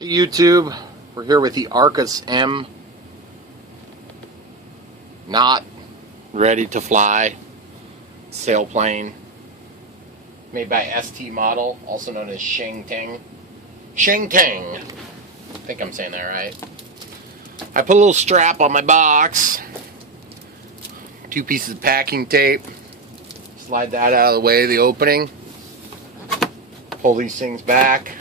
Hey YouTube, we're here with the Arcus M, not ready to fly sailplane, made by ST Model, also known as Sheng Teng. Sheng Teng, I think I'm saying that right. I put a little strap on my box, 2 pieces of packing tape, slide that out of the way of the opening, pull these things back.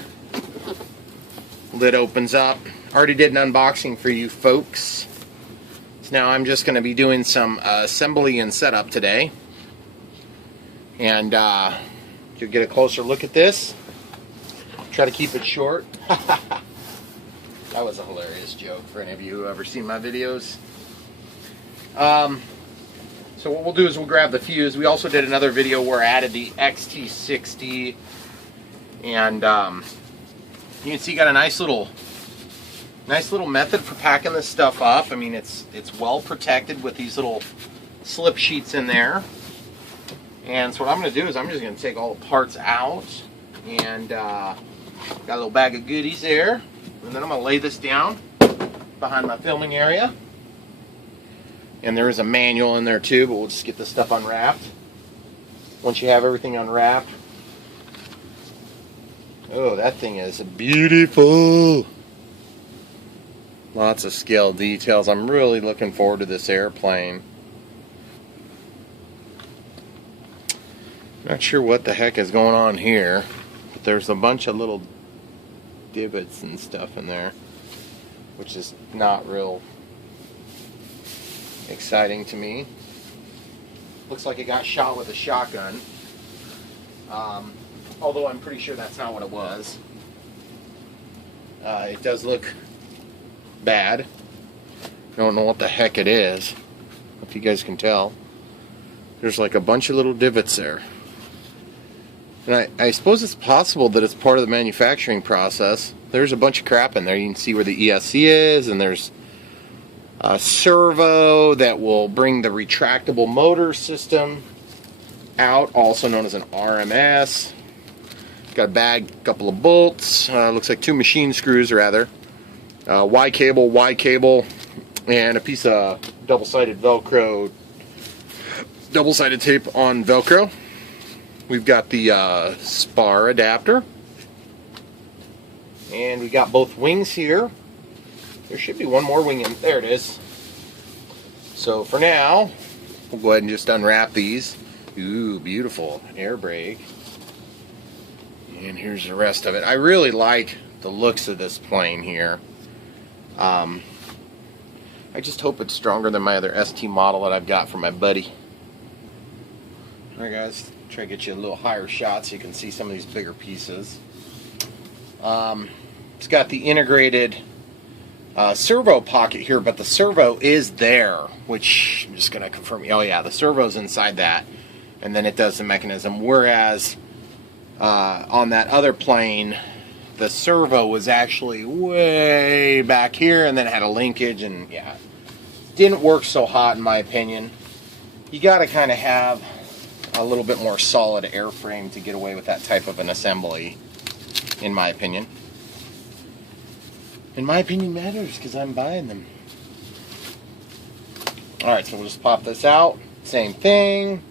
Lid opens up. Already did an unboxing for you folks. So now I'm just going to be doing some assembly and setup today. And you'll get a closer look at this. Try to keep it short. That was a hilarious joke for any of you who have ever seen my videos. So what we'll do is we'll grab the fuse. We also did another video where I added the XT60 and you can see, got a nice little method for packing this stuff up. I mean, it's well protected with these little slip sheets in there. And so what I'm going to do is I'm just going to take all the parts out, and got a little bag of goodies there. And then I'm going to lay this down behind my filming area. And there is a manual in there too, but we'll just get this stuff unwrapped. Once you have everything unwrapped. Oh, that thing is beautiful. Lots of scale details. I'm really looking forward to this airplane. Not sure what the heck is going on here, but there's a bunch of little divots and stuff in there, which is not real exciting to me. Looks like it got shot with a shotgun. Although I'm pretty sure that's not what it was. It does look bad. I don't know what the heck it is, if you guys can tell. There's like a bunch of little divots there. And I suppose it's possible that it's part of the manufacturing process. There's a bunch of crap in there. You can see where the ESC is, and there's a servo that will bring the retractable motor system out, also known as an RMS. Got a bag, a couple of bolts, looks like 2 machine screws rather, Y cable, and a piece of double-sided Velcro, double-sided tape on Velcro. We've got the spar adapter, and we got both wings here. There should be one more wing in, there it is. So for now, we'll go ahead and just unwrap these. Ooh, beautiful air brake. And here's the rest of it. I really like the looks of this plane here. I just hope it's stronger than my other ST model that I've got for my buddy. Alright guys, try to get you a little higher shot so you can see some of these bigger pieces. It's got the integrated servo pocket here, but the servo is there, which I'm just going to confirm. Oh yeah, the servo's inside that, and then it does the mechanism, whereas on that other plane, the servo was actually way back here, and then it had a linkage, and yeah, didn't work so hot in my opinion. You got to kind of have a little bit more solid airframe to get away with that type of an assembly, in my opinion. And my opinion matters because I'm buying them. Alright, so we'll just pop this out. Same thing.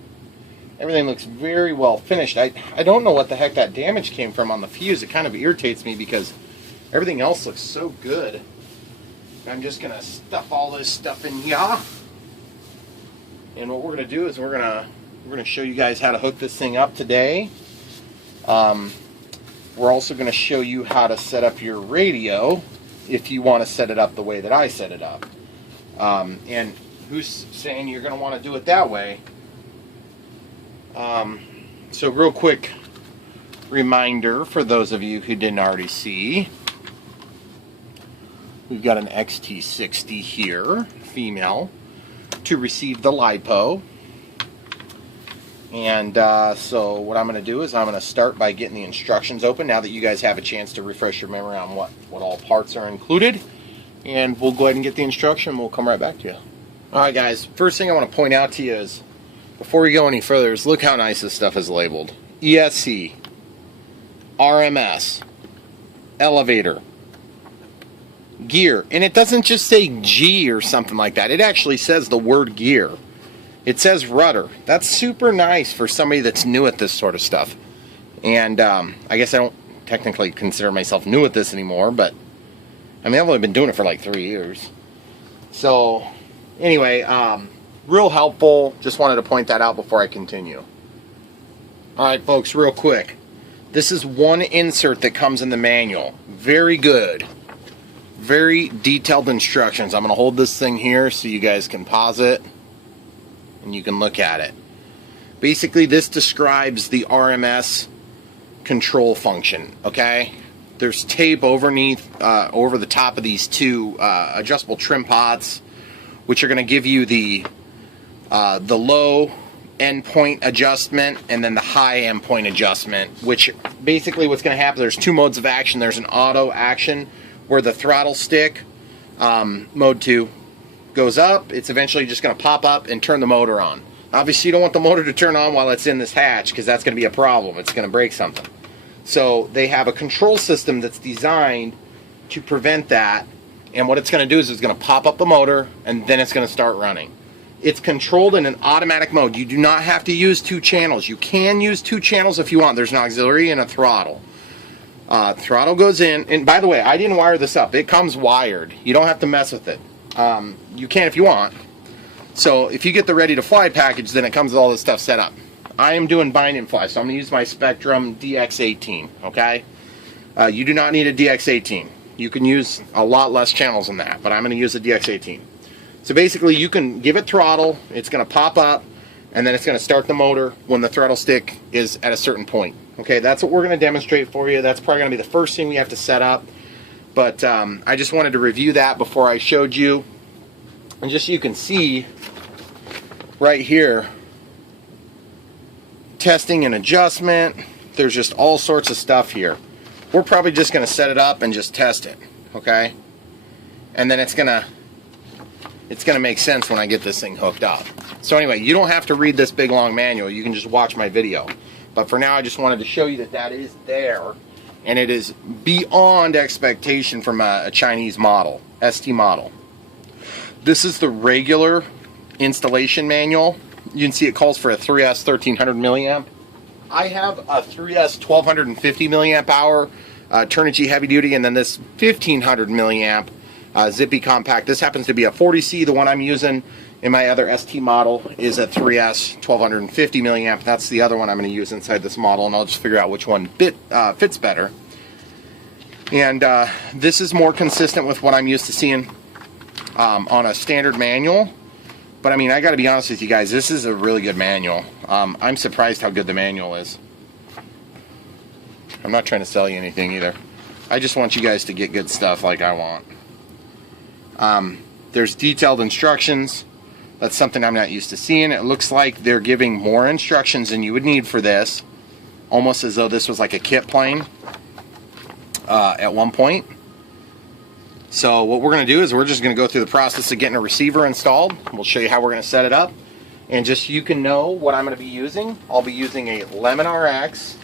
Everything looks very well finished. I don't know what the heck that damage came from on the fuse. It kind of irritates me because everything else looks so good. I'm just going to stuff all this stuff in here. And what we're going to do is we're going to show you guys how to hook this thing up today. We're also going to show you how to set up your radio if you want to set it up the way that I set it up. And who's saying you're going to want to do it that way? So real quick reminder for those of you who didn't already see, we've got an XT60 here, female, to receive the LiPo. And so what I'm going to do is I'm going to start by getting the instructions open now that you guys have a chance to refresh your memory on what all parts are included. And we'll go ahead and get the instruction and we'll come right back to you. Alright guys, first thing I want to point out to you is, before we go any further, is look how nice this stuff is labeled. ESC, RMS, elevator, gear. And it doesn't just say G or something like that. It actually says the word gear. It says rudder. That's super nice for somebody that's new at this sort of stuff. And I guess I don't technically consider myself new at this anymore, but I mean, I've only been doing it for like 3 years. So anyway, real helpful. Just wanted to point that out before I continue. Alright folks, real quick. This is one insert that comes in the manual. Very good. Very detailed instructions. I'm going to hold this thing here so you guys can pause it and you can look at it. Basically, this describes the RMS control function, okay? There's tape underneath, over the top of these two adjustable trim pots, which are going to give you the low endpoint adjustment and then the high endpoint adjustment, which basically what's going to happen, there's two modes of action. There's an auto action where the throttle stick, mode 2, goes up. It's eventually just going to pop up and turn the motor on. Obviously, you don't want the motor to turn on while it's in this hatch because that's going to be a problem. It's going to break something. So they have a control system that's designed to prevent that, and what it's going to do is it's going to pop up the motor and then it's going to start running. It's controlled in an automatic mode. You do not have to use 2 channels. You can use 2 channels if you want. There's an auxiliary and a throttle. Throttle goes in, and by the way, I didn't wire this up. It comes wired. You don't have to mess with it. You can if you want. So if you get the ready to fly package, then it comes with all this stuff set up. I am doing bind and fly, so I'm going to use my Spectrum DX18, okay? You do not need a DX18. You can use a lot less channels than that, but I'm going to use a DX18. So basically, you can give it throttle, it's going to pop up, and then it's going to start the motor when the throttle stick is at a certain point. Okay, that's what we're going to demonstrate for you. That's probably going to be the first thing we have to set up. But I just wanted to review that before I showed you. And just so you can see right here, testing and adjustment, there's just all sorts of stuff here. We're probably just going to set it up and just test it, okay? And then it's going to make sense when I get this thing hooked up. So anyway, you don't have to read this big long manual. You can just watch my video. But for now, I just wanted to show you that that is there, and it is beyond expectation from a Chinese model, ST model. This is the regular installation manual. You can see it calls for a 3S 1300 milliamp. I have a 3S 1250 milliamp hour Turnigy heavy duty, and then this 1500 milliamp zippy compact. This happens to be a 40C. The one I'm using in my other ST model is a 3S 1250 milliamp. That's the other one I'm going to use inside this model, and I'll just figure out which one fits better. And this is more consistent with what I'm used to seeing on a standard manual. But I mean, I got to be honest with you guys, this is a really good manual. I'm surprised how good the manual is. I'm not trying to sell you anything either. I just want you guys to get good stuff like I want. There's detailed instructions. That's something I'm not used to seeing. It looks like they're giving more instructions than you would need for this. Almost as though this was like a kit plane at one point. So what we're going to do is we're just going to go through the process of getting a receiver installed. We'll show you how we're going to set it up. And just so you can know what I'm going to be using, I'll be using a Lemon RX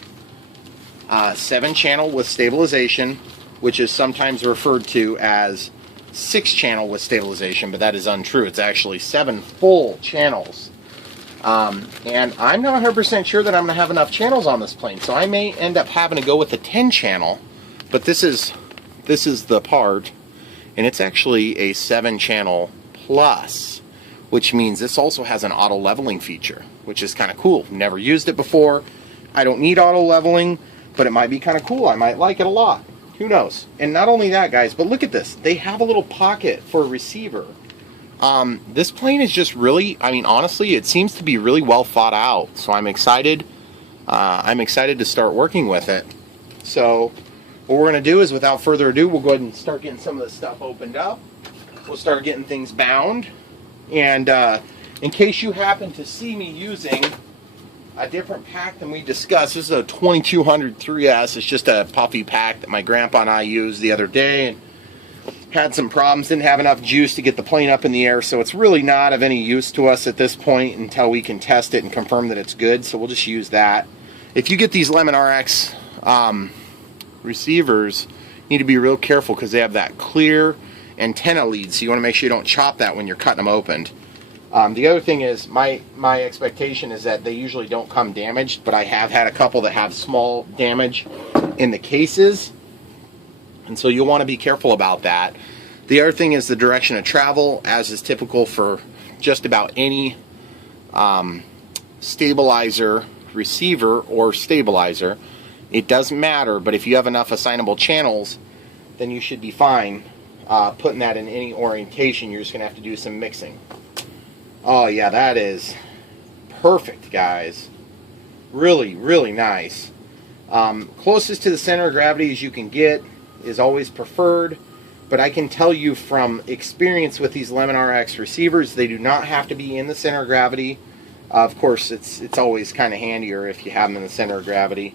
7-channel with stabilization, which is sometimes referred to as 6-channel with stabilization, but that is untrue. It's actually 7 full channels. And I'm not 100% sure that I'm going to have enough channels on this plane, so I may end up having to go with a 10-channel, but this is the part. And it's actually a 7-channel plus, which means this also has an auto leveling feature, which is kind of cool. Never used it before. I don't need auto leveling, but it might be kind of cool. I might like it a lot. Who knows? And not only that, guys, but look at this. They have a little pocket for a receiver. This plane is just really, I mean, honestly, it seems to be really well thought out. So I'm excited. I'm excited to start working with it. So what we're going to do is, without further ado, we'll go ahead and start getting some of this stuff opened up. We'll start getting things bound. And in case you happen to see me using a different pack than we discussed, this is a 2200 3S. It's just a puffy pack that my grandpa and I used the other day, and had some problems, didn't have enough juice to get the plane up in the air, so it's really not of any use to us at this point until we can test it and confirm that it's good, so we'll just use that. If you get these Lemon RX receivers, you need to be real careful because they have that clear antenna leads, so you want to make sure you don't chop that when you're cutting them open. The other thing is, my expectation is that they usually don't come damaged, but I have had a couple that have small damage in the cases, and so you'll want to be careful about that. The other thing is the direction of travel, as is typical for just about any stabilizer receiver or stabilizer. It doesn't matter, but if you have enough assignable channels, then you should be fine putting that in any orientation. You're just going to have to do some mixing. Oh yeah, that is perfect, guys. Really, really nice. Closest to the center of gravity as you can get is always preferred, but I can tell you from experience with these Lemon RX receivers, they do not have to be in the center of gravity. Of course, it's always kind of handier if you have them in the center of gravity.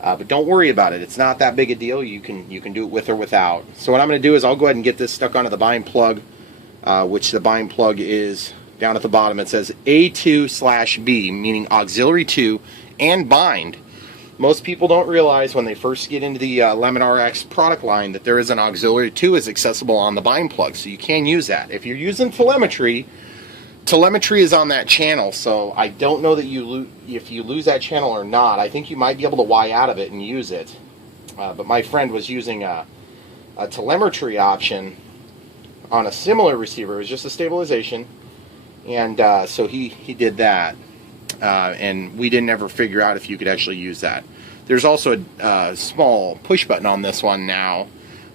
But don't worry about it. It's not that big a deal. You can do it with or without. So what I'm going to do is I'll go ahead and get this stuck onto the bind plug, which the bind plug is down at the bottom. It says A2/B, meaning auxiliary 2 and bind. Most people don't realize when they first get into the Lemon RX product line that there is an auxiliary 2 is accessible on the bind plug, so you can use that. If you're using telemetry, telemetry is on that channel, so I don't know that if you lose that channel or not. I think you might be able to Y out of it and use it. But my friend was using a telemetry option on a similar receiver. It was just a stabilization, and so he did that. And we didn't ever figure out if you could actually use that. There's also a small push button on this one now,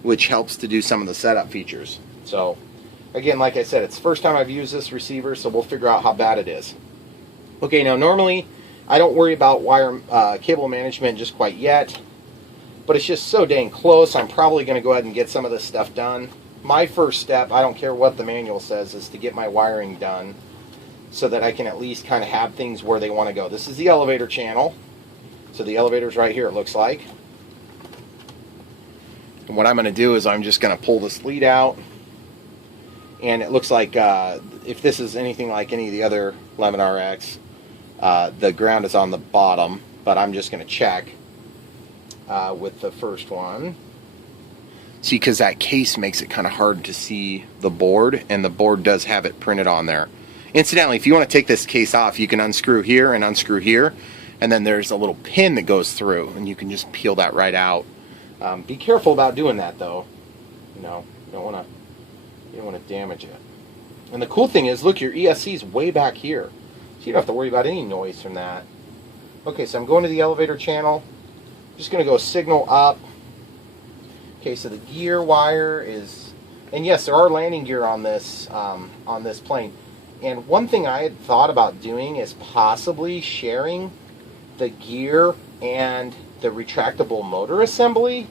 which helps to do some of the setup features. So again, like I said, it's the first time I've used this receiver, so we'll figure out how bad it is. Okay, now normally I don't worry about wire cable management just quite yet, but it's just so dang close. I'm probably going to go ahead and get some of this stuff done. My first step, I don't care what the manual says, is to get my wiring done so that I can at least kind of have things where they want to go. This is the elevator channel. So the elevator's right here, it looks like. And what I'm going to do is I'm just going to pull this lead out. And it looks like if this is anything like any of the other Lemon RX, the ground is on the bottom, but I'm just going to check with the first one. See, because that case makes it kind of hard to see the board, and the board does have it printed on there. Incidentally, if you want to take this case off, you can unscrew here and unscrew here, and then there's a little pin that goes through, and you can just peel that right out. Be careful about doing that, though. You know, you don't want to damage it. And the cool thing is, look, your ESC is way back here, so you don't have to worry about any noise from that. Okay, so I'm going to the elevator channel. I'm just going to go signal up. Okay, so the gear wire is, and yes, there are landing gear on this plane. And one thing I had thought about doing is possibly sharing the gear and the retractable motor assembly,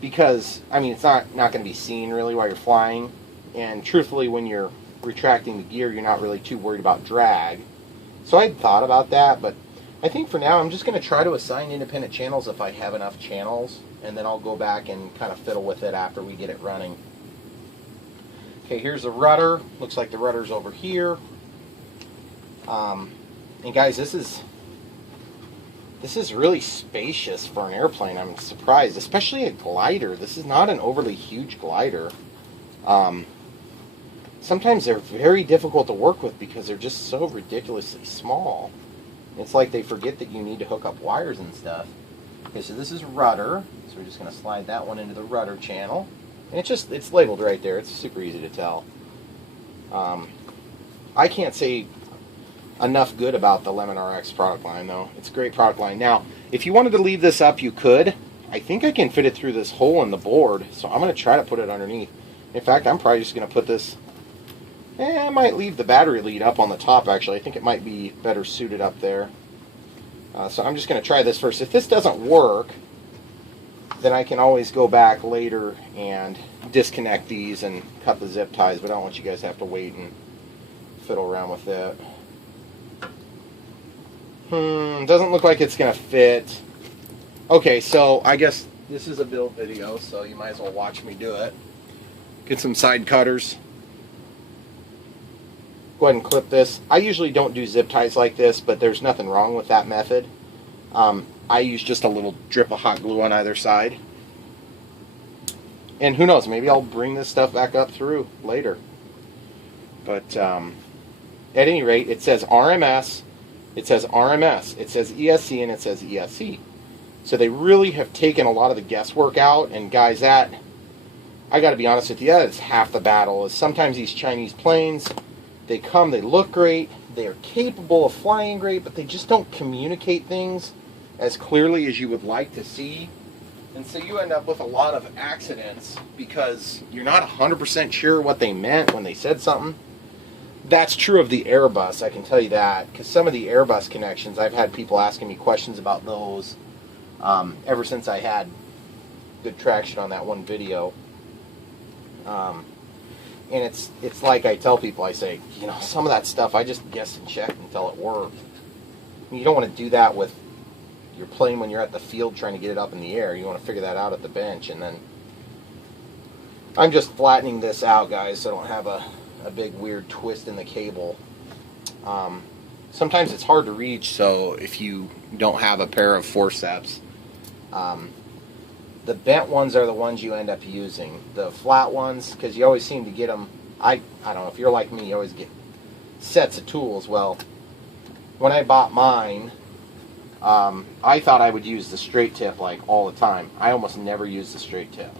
because I mean it's not going to be seen really while you're flying, and truthfully when you're retracting the gear you're not really too worried about drag. So I thought about that, but I think for now I'm just going to try to assign independent channels if I have enough channels, and then I'll go back and kind of fiddle with it after we get it running. Okay, here's the rudder. Looks like the rudder's over here. And guys, this is really spacious for an airplane. I'm surprised, especially a glider. This is not an overly huge glider. Sometimes they're very difficult to work with because they're just so ridiculously small. It's like they forget that you need to hook up wires and stuff. Okay, so this is rudder. So we're just going to slide that one into the rudder channel. And it's labeled right there. It's super easy to tell. I can't say enough good about the Lemon RX product line, though. It's a great product line. Now, if you wanted to leave this up, you could. I think I can fit it through this hole in the board, so I'm going to try to put it underneath. In fact, I'm probably just going to put this... I might leave the battery lead up on the top, actually. I think it might be better suited up there. So I'm just going to try this first. If this doesn't work, then I can always go back later and disconnect these and cut the zip ties, but I don't want you guys to have to wait and fiddle around with it. Doesn't look like it's going to fit. Okay, so I guess this is a build video, so you might as well watch me do it. Get some side cutters. Go ahead and clip this. I usually don't do zip ties like this, but there's nothing wrong with that method. I use just a little drip of hot glue on either side. And who knows, maybe I'll bring this stuff back up through later. But at any rate, it says RMS, it says RMS, it says ESC, and it says ESC. So they really have taken a lot of the guesswork out, and guys, that, I got to be honest with you, that is half the battle. Is sometimes these Chinese planes, they come, they look great, they are capable of flying great, but they just don't communicate things as clearly as you would like to see. And so you end up with a lot of accidents because you're not 100% sure what they meant when they said something. That's true of the Airbus, I can tell you that, because some of the Airbus connections, I've had people asking me questions about those ever since I had good traction on that one video. And it's like I tell people, I say, you know, some of that stuff I just guess and check until it worked. You don't want to do that with your plane when you're at the field trying to get it up in the air. You want to figure that out at the bench. And then I'm just flattening this out, guys, so I don't have a big weird twist in the cable. Sometimes it's hard to reach, so if you don't have a pair of forceps, the bent ones are the ones you end up using. The flat ones, because you always seem to get them, I don't know, if you're like me, you always get sets of tools. Well, when I bought mine, I thought I would use the straight tip like all the time. I almost never use the straight tip.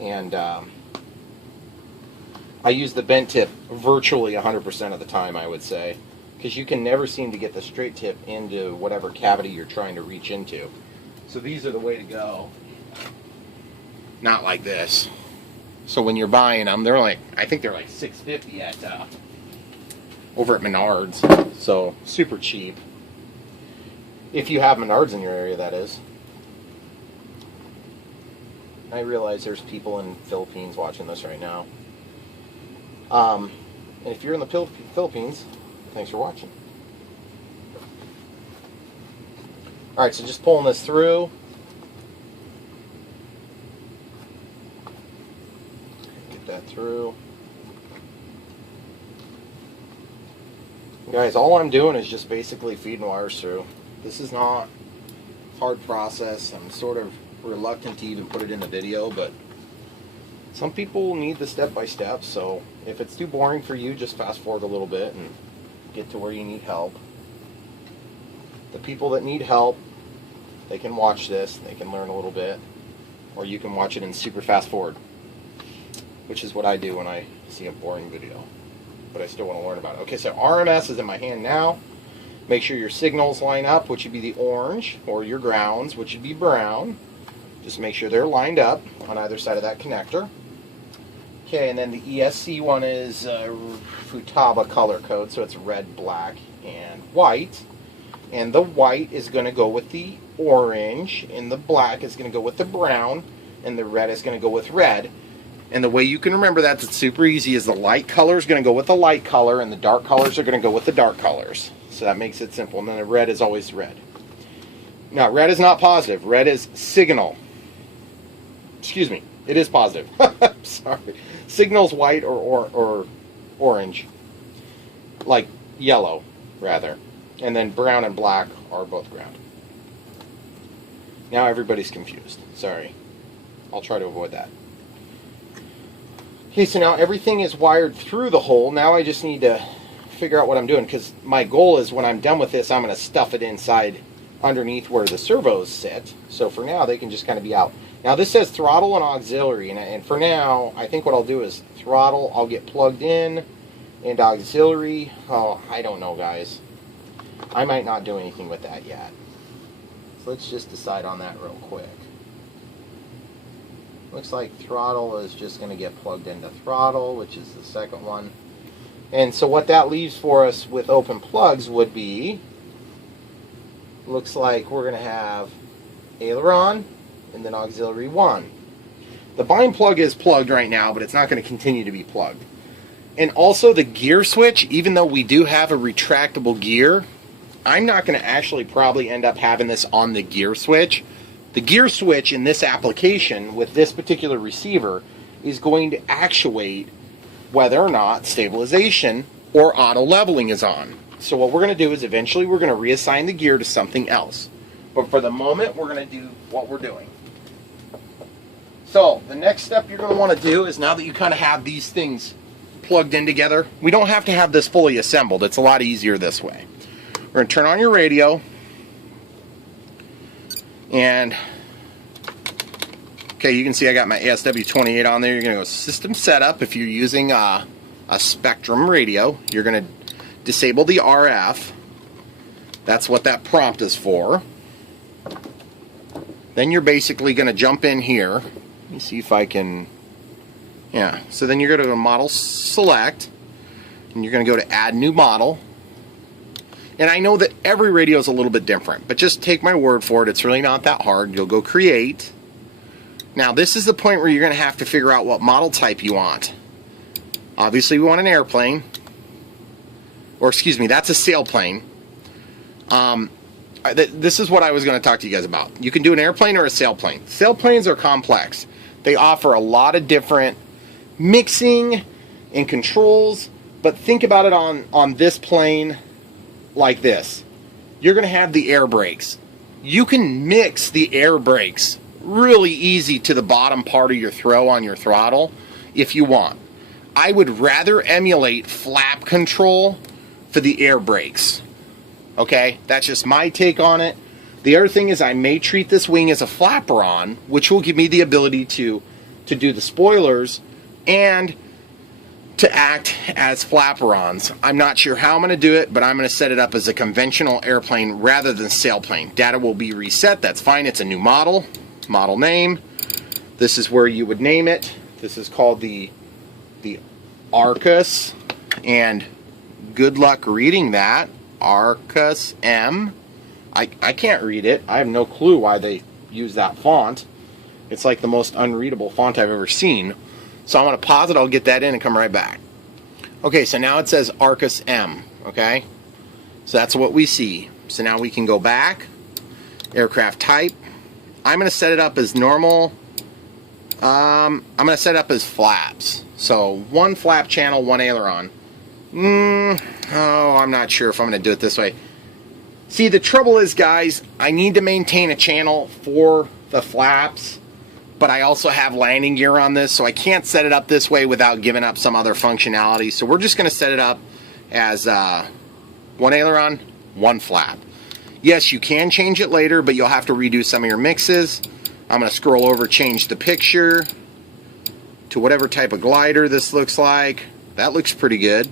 And I use the bent tip virtually 100% of the time, I would say, because you can never seem to get the straight tip into whatever cavity you're trying to reach into. So these are the way to go. Not like this. So when you're buying them, they're like, I think they're like $6.50 at over at Menards. So super cheap. If you have Menards in your area, that is. I realize there's people in the Philippines watching this right now. And if you're in the Philippines, thanks for watching. Alright, so just pulling this through. Get that through. Guys, all I'm doing is just basically feeding wires through. This is not a hard process. I'm sort of reluctant to even put it in the video, but some people need the step-by-step, so if it's too boring for you, just fast forward a little bit and get to where you need help. The people that need help, they can watch this, they can learn a little bit, or you can watch it in super fast forward, which is what I do when I see a boring video, but I still want to learn about it. Okay, so RMS is in my hand now. Make sure your signals line up, which would be the orange, or your grounds, which would be brown. Just make sure they're lined up on either side of that connector. Okay, and then the ESC one is Futaba color code, so it's red, black, and white. And the white is going to go with the orange, and the black is going to go with the brown, and the red is going to go with red. And the way you can remember that, that's super easy, is the light color is going to go with the light color, and the dark colors are going to go with the dark colors. So that makes it simple. And then the red is always red. Now, red is not positive. Red is signal. Excuse me. It is positive. Sorry. Signal's white or orange. Like yellow, rather. And then brown and black are both ground. Now everybody's confused. Sorry. I'll try to avoid that. Okay, so now everything is wired through the hole. Now I just need to figure out what I'm doing, because my goal is when I'm done with this, I'm going to stuff it inside underneath where the servos sit. So for now, they can just kind of be out. Now this says throttle and auxiliary, and for now, I think what I'll do is throttle, I'll get plugged in, and auxiliary, oh, I don't know, guys. I might not do anything with that yet. So let's just decide on that real quick. Looks like throttle is just going to get plugged into throttle, which is the second one. And so what that leaves for us with open plugs would be, looks like we're going to have aileron and then auxiliary 1. The bind plug is plugged right now, but it's not going to continue to be plugged. And also the gear switch, even though we do have a retractable gear, I'm not going to actually probably end up having this on the gear switch. The gear switch in this application with this particular receiver is going to actuate whether or not stabilization or auto leveling is on. So what we're going to do is eventually we're going to reassign the gear to something else. But for the moment, we're going to do what we're doing. So the next step you're going to want to do is, now that you kind of have these things plugged in together, we don't have to have this fully assembled. It's a lot easier this way. We're going to turn on your radio, and okay, you can see I got my ASW28 on there. You're going to go System Setup. If you're using a Spectrum radio, you're going to disable the RF. That's what that prompt is for. Then you're basically going to jump in here. Let me see if I can... Yeah, so then you're going to go to Model Select, and you're going to go to Add New Model. And I know that every radio is a little bit different, but just take my word for it. It's really not that hard. You'll go Create. Now, this is the point where you're going to have to figure out what model type you want. Obviously, we want an airplane. Or, excuse me, that's a sailplane. This is what I was going to talk to you guys about. You can do an airplane or a sailplane. Sailplanes are complex. They offer a lot of different mixing and controls, but think about it on this plane like this. You're going to have the air brakes. You can mix the air brakes really easy to the bottom part of your throw on your throttle if you want. I would rather emulate flap control for the air brakes. Okay, that's just my take on it. The other thing is, I may treat this wing as a flapper-on, which will give me the ability to do the spoilers and to act as flapper-ons. I'm not sure how I'm going to do it, but I'm going to set it up as a conventional airplane rather than sailplane. Data will be reset. That's fine. It's a new model. Model name. This is where you would name it. This is called the Arcus, and good luck reading that. Arcus M. I can't read it. I have no clue why they use that font. It's like the most unreadable font I've ever seen. So I'm going to pause it. I'll get that in and come right back. Okay, so now it says Arcus M. Okay, so that's what we see. So now we can go back. Aircraft type. I'm going to set it up as normal. I'm going to set it up as flaps. So one flap channel, one aileron. Oh, I'm not sure if I'm going to do it this way. See, the trouble is, guys, I need to maintain a channel for the flaps, but I also have landing gear on this, so I can't set it up this way without giving up some other functionality. So we're just going to set it up as one aileron, one flap. Yes, you can change it later, but you'll have to redo some of your mixes. I'm going to scroll over, change the picture to whatever type of glider this looks like. That looks pretty good.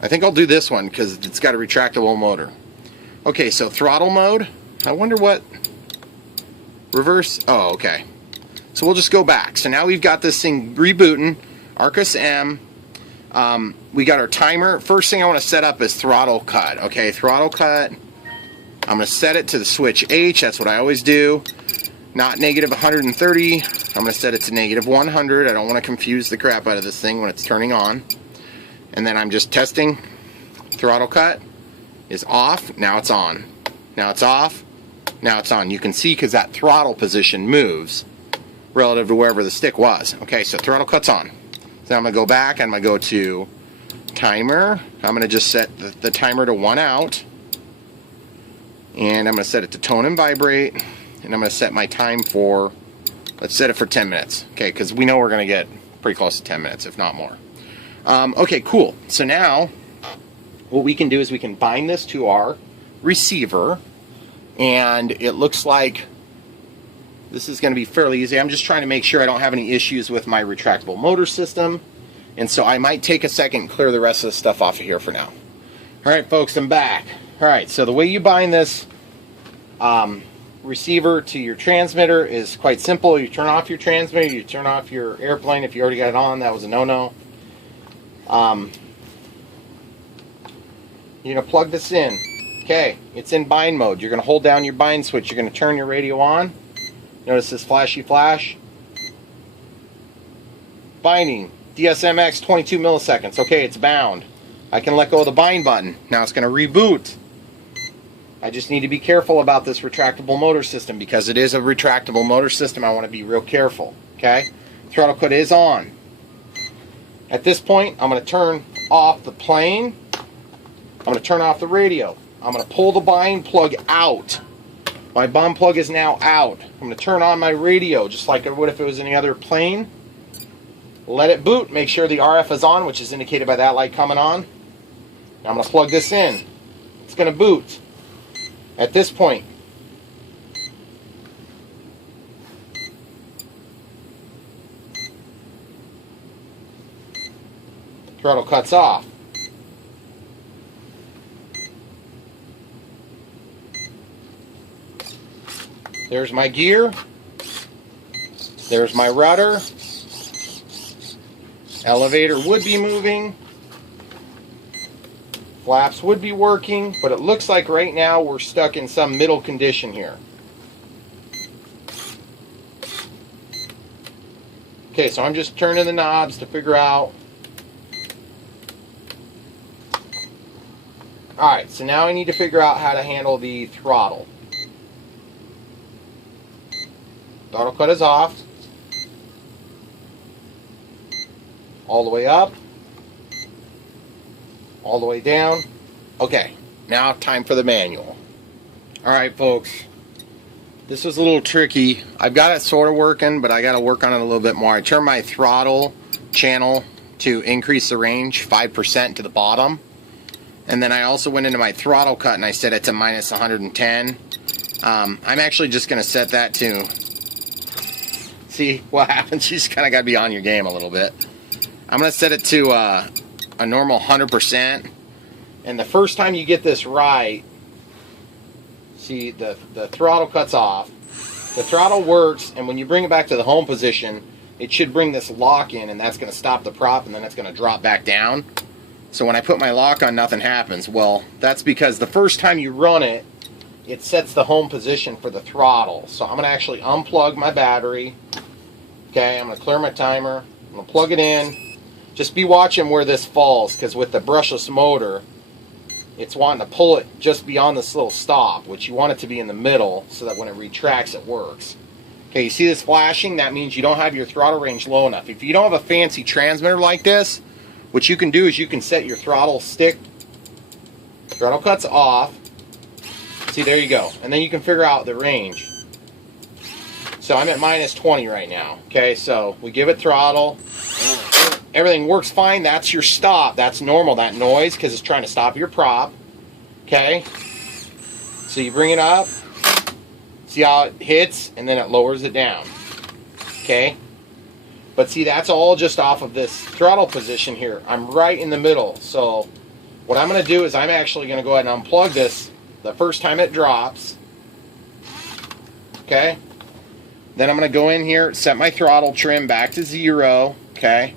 I think I'll do this one because it's got a retractable motor. Okay, so throttle mode. I wonder what... Reverse. Oh, okay. So we'll just go back. So now we've got this thing rebooting. Arcus M. We got our timer. First thing I want to set up is throttle cut. Okay, throttle cut. I'm going to set it to the switch H. That's what I always do. Not negative 130. I'm going to set it to negative 100. I don't want to confuse the crap out of this thing when it's turning on. And then I'm just testing. Throttle cut is off. Now it's on. Now it's off. Now it's on. You can see because that throttle position moves relative to wherever the stick was. Okay, so throttle cut's on. So I'm going to go back. I'm going to go to timer. I'm going to just set the timer to 1 out. And I'm going to set it to tone and vibrate. And I'm going to set my time for, let's set it for 10 minutes. Okay, because we know we're going to get pretty close to 10 minutes, if not more. Okay, cool. So now what we can do is we can bind this to our receiver, and it looks like this is going to be fairly easy. I'm just trying to make sure I don't have any issues with my retractable motor system, and so I might take a second and clear the rest of the stuff off of here for now. Alright folks, I'm back. Alright, so the way you bind this receiver to your transmitter is quite simple. You turn off your transmitter, you turn off your airplane if you already got it on. That was a no-no. You're going to plug this in. Okay, it's in bind mode. You're going to hold down your bind switch. You're going to turn your radio on. Notice this flashy flash. Binding. DSMX 22 milliseconds. Okay, it's bound. I can let go of the bind button. Now it's going to reboot. I just need to be careful about this retractable motor system because it is a retractable motor system. I want to be real careful. Okay, throttle cut is on. At this point, I'm going to turn off the plane. I'm going to turn off the radio. I'm going to pull the bind plug out. My bomb plug is now out. I'm going to turn on my radio just like I would if it was any other plane. Let it boot. Make sure the RF is on, which is indicated by that light coming on. Now I'm going to plug this in. It's going to boot. At this point, throttle cuts off. There's my gear. There's my rudder. Elevator would be moving. Flaps would be working, but it looks like right now we're stuck in some middle condition here. Okay, so I'm just turning the knobs to figure out. Alright, so now I need to figure out how to handle the throttle. Throttle cut is off. All the way up. All the way down. Okay, now time for the manual. Alright folks, this was a little tricky. I've got it sort of working, but I got to work on it a little bit more. I turned my throttle channel to increase the range 5% to the bottom. And then I also went into my throttle cut and I set it to minus 110. I'm actually just going to set that to... See what happens? You just kind of got to be on your game a little bit. I'm going to set it to a normal 100%. And the first time you get this right, see the throttle cuts off. The throttle works, and when you bring it back to the home position, it should bring this lock in, and that's going to stop the prop, and then it's going to drop back down. So when I put my lock on, nothing happens. Well, that's because the first time you run it, it sets the home position for the throttle. So I'm going to actually unplug my battery. Okay, I'm going to clear my timer. I'm going to plug it in. Just be watching where this falls, because with the brushless motor, it's wanting to pull it just beyond this little stop, which you want it to be in the middle so that when it retracts, it works. Okay, you see this flashing? That means you don't have your throttle range low enough. If you don't have a fancy transmitter like this, what you can do is you can set your throttle stick, throttle cuts off. See, there you go. And then you can figure out the range. So I'm at minus 20 right now. Okay, so we give it throttle. Everything works fine. That's your stop. That's normal, that noise, because it's trying to stop your prop. Okay? So you bring it up. See how it hits, and then it lowers it down. Okay? But see, that's all just off of this throttle position here. I'm right in the middle. So what I'm going to do is I'm actually going to go ahead and unplug this the first time it drops. Okay? Then I'm going to go in here, set my throttle trim back to 0. Okay?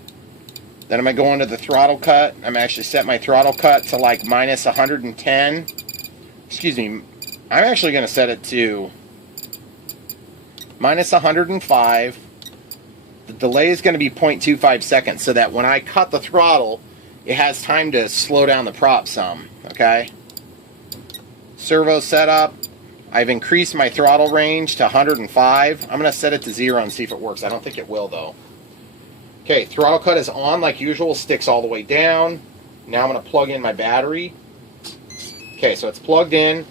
Then I'm going to go into the throttle cut. I'm actually set my throttle cut to like minus 110. Excuse me. I'm actually going to set it to minus 105. The delay is going to be 0.25 seconds so that when I cut the throttle, it has time to slow down the prop some. Okay? Servo setup. I've increased my throttle range to 105. I'm going to set it to 0 and see if it works. I don't think it will though. Okay, throttle cut is on like usual, sticks all the way down. Now I'm going to plug in my battery. Okay, so it's plugged in.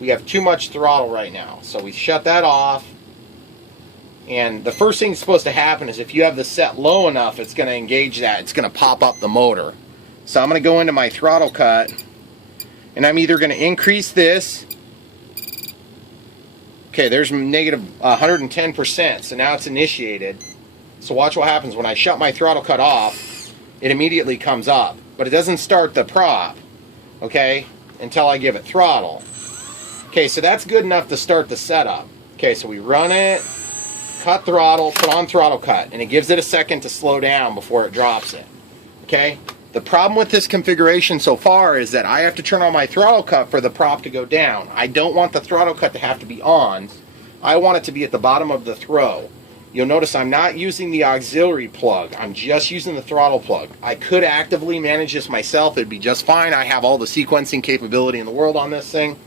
We have too much throttle right now, so we shut that off. And the first thing that's supposed to happen is if you have this set low enough, it's going to engage that. It's going to pop up the motor. So I'm going to go into my throttle cut, and I'm either going to increase this. Okay, there's negative 110%, so now it's initiated. So watch what happens when I shut my throttle cut off. It immediately comes up, but it doesn't start the prop, okay, until I give it throttle. Okay, so that's good enough to start the setup. Okay, so we run it, cut throttle, put on throttle cut, and it gives it a second to slow down before it drops it. Okay, the problem with this configuration so far is that I have to turn on my throttle cut for the prop to go down. I don't want the throttle cut to have to be on. I want it to be at the bottom of the throw. You'll notice I'm not using the auxiliary plug. I'm just using the throttle plug. I could actively manage this myself. It'd be just fine. I have all the sequencing capability in the world on this thing.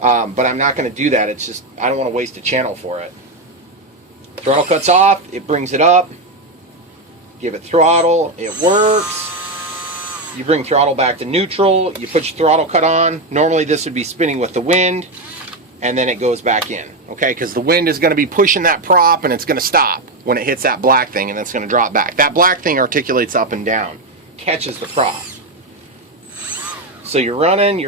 But I'm not going to do that. It's just, I don't want to waste a channel for it. Throttle cuts off. It brings it up. Give it throttle. It works. You bring throttle back to neutral. You put your throttle cut on. Normally this would be spinning with the wind. and then it goes back in, okay? Because the wind is going to be pushing that prop, and it's going to stop when it hits that black thing, and then it's going to drop back. That black thing articulates up and down, catches the prop. So you're running,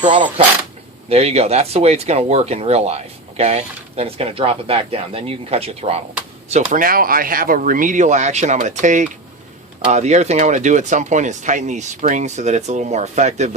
throttle cut. There you go. That's the way it's going to work in real life, okay? Then it's going to drop it back down. Then you can cut your throttle. So for now, I have a remedial action I'm going to take. The other thing I want to do at some point is tighten these springs so that it's a little more effective.